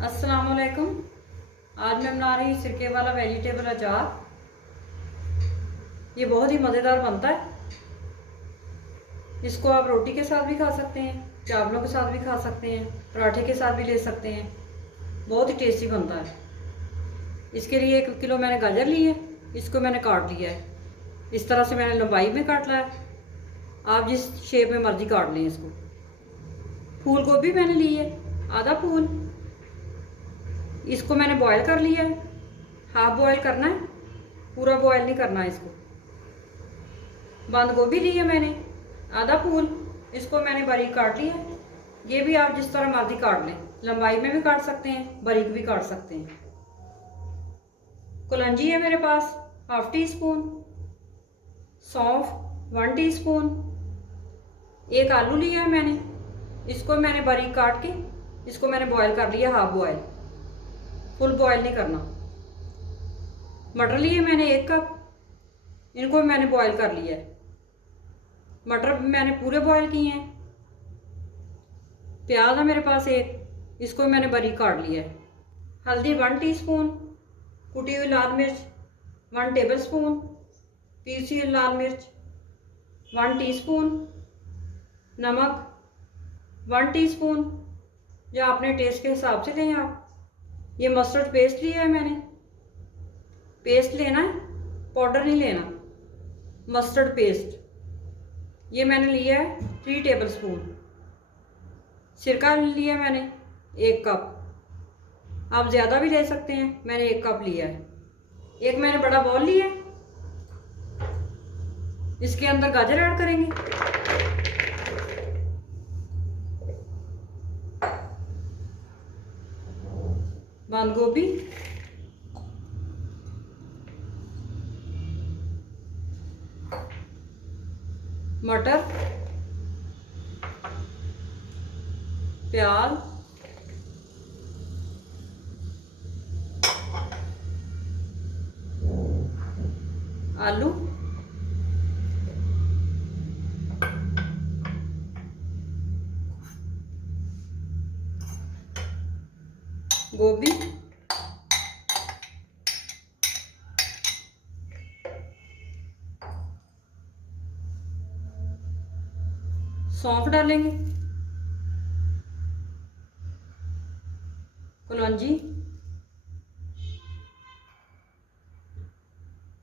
अस्सलाम वालेकुम। आज मैं बना रही हूँ सिरके वाला वेजिटेबल अचार। ये बहुत ही मज़ेदार बनता है। इसको आप रोटी के साथ भी खा सकते हैं, चावलों के साथ भी खा सकते हैं, पराठे के साथ भी ले सकते हैं। बहुत ही टेस्टी बनता है। इसके लिए 1 किलो मैंने गाजर ली है। इसको मैंने काट लिया है। इस तरह से मैंने लंबाई में काट लिया है। आप जिस शेप में मर्जी काट लें इसको। फूल गोभी मैंने ली है, आधा फूल। इसको मैंने बॉयल कर लिया है। हाफ बॉयल करना है, पूरा बॉयल नहीं करना है इसको। बंद गोभी ली है मैंने, आधा फूल। इसको मैंने बारीक काट लिया है। ये भी आप जिस तरह मर्जी काट लें, लंबाई में भी काट सकते हैं, बारीक भी काट सकते हैं। कलौंजी है मेरे पास, हाफ टी स्पून। सौंफ 1 टीस्पून। एक आलू लिया है मैंने, इसको मैंने बारीक काट के इसको मैंने बॉयल कर लिया, हाफ बॉयल, फुल बॉयल नहीं करना। मटर लिए मैंने 1 कप, इनको मैंने बॉयल कर लिया है। मटर मैंने पूरे बॉयल किए हैं। प्याज है मेरे पास 1, इसको मैंने बारीक काट लिया है। हल्दी 1 टीस्पून। कुटी हुई लाल मिर्च 1 टेबलस्पून। पीसी हुई लाल मिर्च 1 टीस्पून। नमक 1 टीस्पून, जो अपने टेस्ट के हिसाब से लें आप। ये मस्टर्ड पेस्ट लिया है मैंने। पेस्ट लेना है, पाउडर नहीं लेना। मस्टर्ड पेस्ट ये मैंने लिया है 3 टेबलस्पून। सिरका लिया मैंने 1 कप। आप ज़्यादा भी ले सकते हैं, मैंने 1 कप लिया है। एक मैंने बड़ा बाउल लिया है, इसके अंदर गाजर ऐड करेंगे। बंद गोभी, मटर, प्याज, आलू, गोभी, सौंफ डालेंगे, कलौंजी,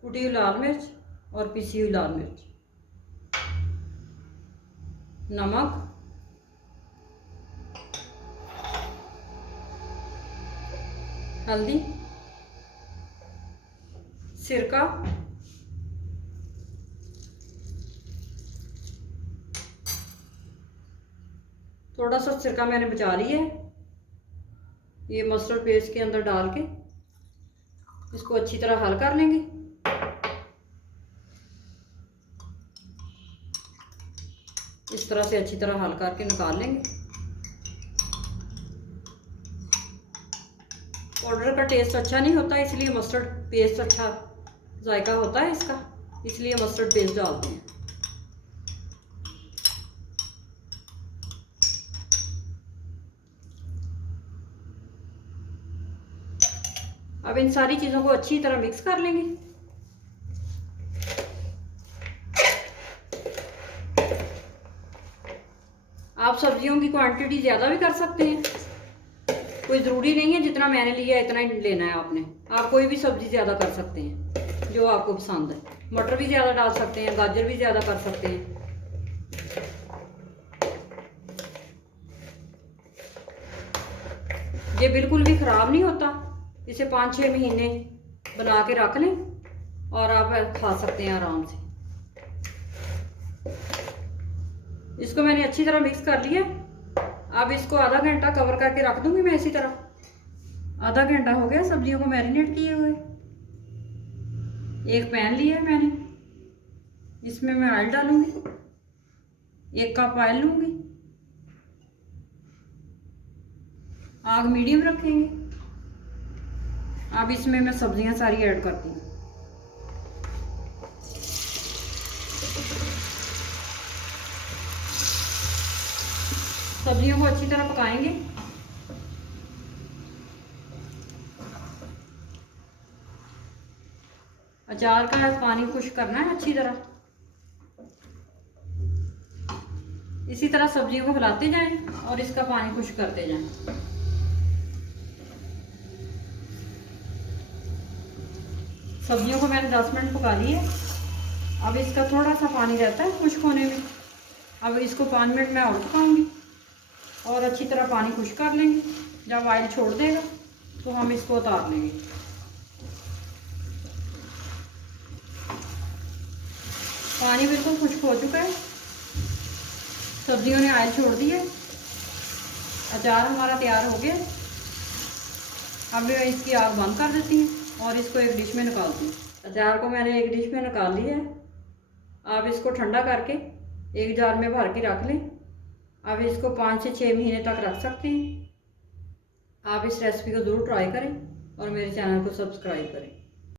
कुटी हुई लाल मिर्च और पिसी हुई लाल मिर्च, नमक, हल्दी, सिरका, थोड़ा सा सिरका मैंने बचा लिया है। ये मस्टर्ड पेस्ट के अंदर डाल के इसको अच्छी तरह हल कर लेंगे। इस तरह से अच्छी तरह हल करके निकाल लेंगे। पाउडर का टेस्ट अच्छा नहीं होता, इसलिए मस्टर्ड पेस्ट अच्छा जायका होता है इसका, इसलिए मस्टर्ड पेस्ट डालते हैं। अब इन सारी चीज़ों को अच्छी तरह मिक्स कर लेंगे। आप सब्जियों की क्वांटिटी ज़्यादा भी कर सकते हैं, कोई ज़रूरी नहीं है जितना मैंने लिया इतना ही लेना है आपने। आप कोई भी सब्ज़ी ज़्यादा कर सकते हैं जो आपको पसंद है। मटर भी ज़्यादा डाल सकते हैं, गाजर भी ज़्यादा कर सकते हैं। ये बिल्कुल भी ख़राब नहीं होता। इसे 5-6 महीने बना के रख लें और आप खा सकते हैं आराम से। इसको मैंने अच्छी तरह मिक्स कर लिया। अब इसको आधा घंटा कवर करके रख दूंगी मैं इसी तरह। आधा घंटा हो गया सब्जियों को मैरिनेट किए हुए। एक पैन लिया मैंने, इसमें मैं ऑयल डालूंगी। 1 कप ऑयल लूंगी। आग मीडियम रखेंगे। अब इसमें मैं सब्जियां सारी ऐड करती हूँ। सब्जियों को अच्छी तरह पकाएंगे। अचार का पानी खुश करना है अच्छी तरह। इसी तरह सब्जियों को हिलाते जाएं और इसका पानी खुश करते जाएं। सब्जियों को मैंने 10 मिनट पका लिए। अब इसका थोड़ा सा पानी रहता है खुश्क होने में। अब इसको 5 मिनट में और पकाऊंगी और अच्छी तरह पानी खुश कर लेंगे। जब ऑयल छोड़ देगा तो हम इसको उतार लेंगे। पानी बिल्कुल खुश्क हो चुका है, सब्जियों ने ऑयल छोड़ दिया, अचार हमारा तैयार हो गया। अब मैं इसकी आग बंद कर देती हूँ और इसको एक डिश में निकालती हूँ। अचार को मैंने एक डिश में निकाल लिया है। आप इसको ठंडा करके एक जार में भर के रख लें। अब इसको 5 से 6 महीने तक रख सकते हैं। आप इस रेसिपी को ज़रूर ट्राई करें और मेरे चैनल को सब्सक्राइब करें।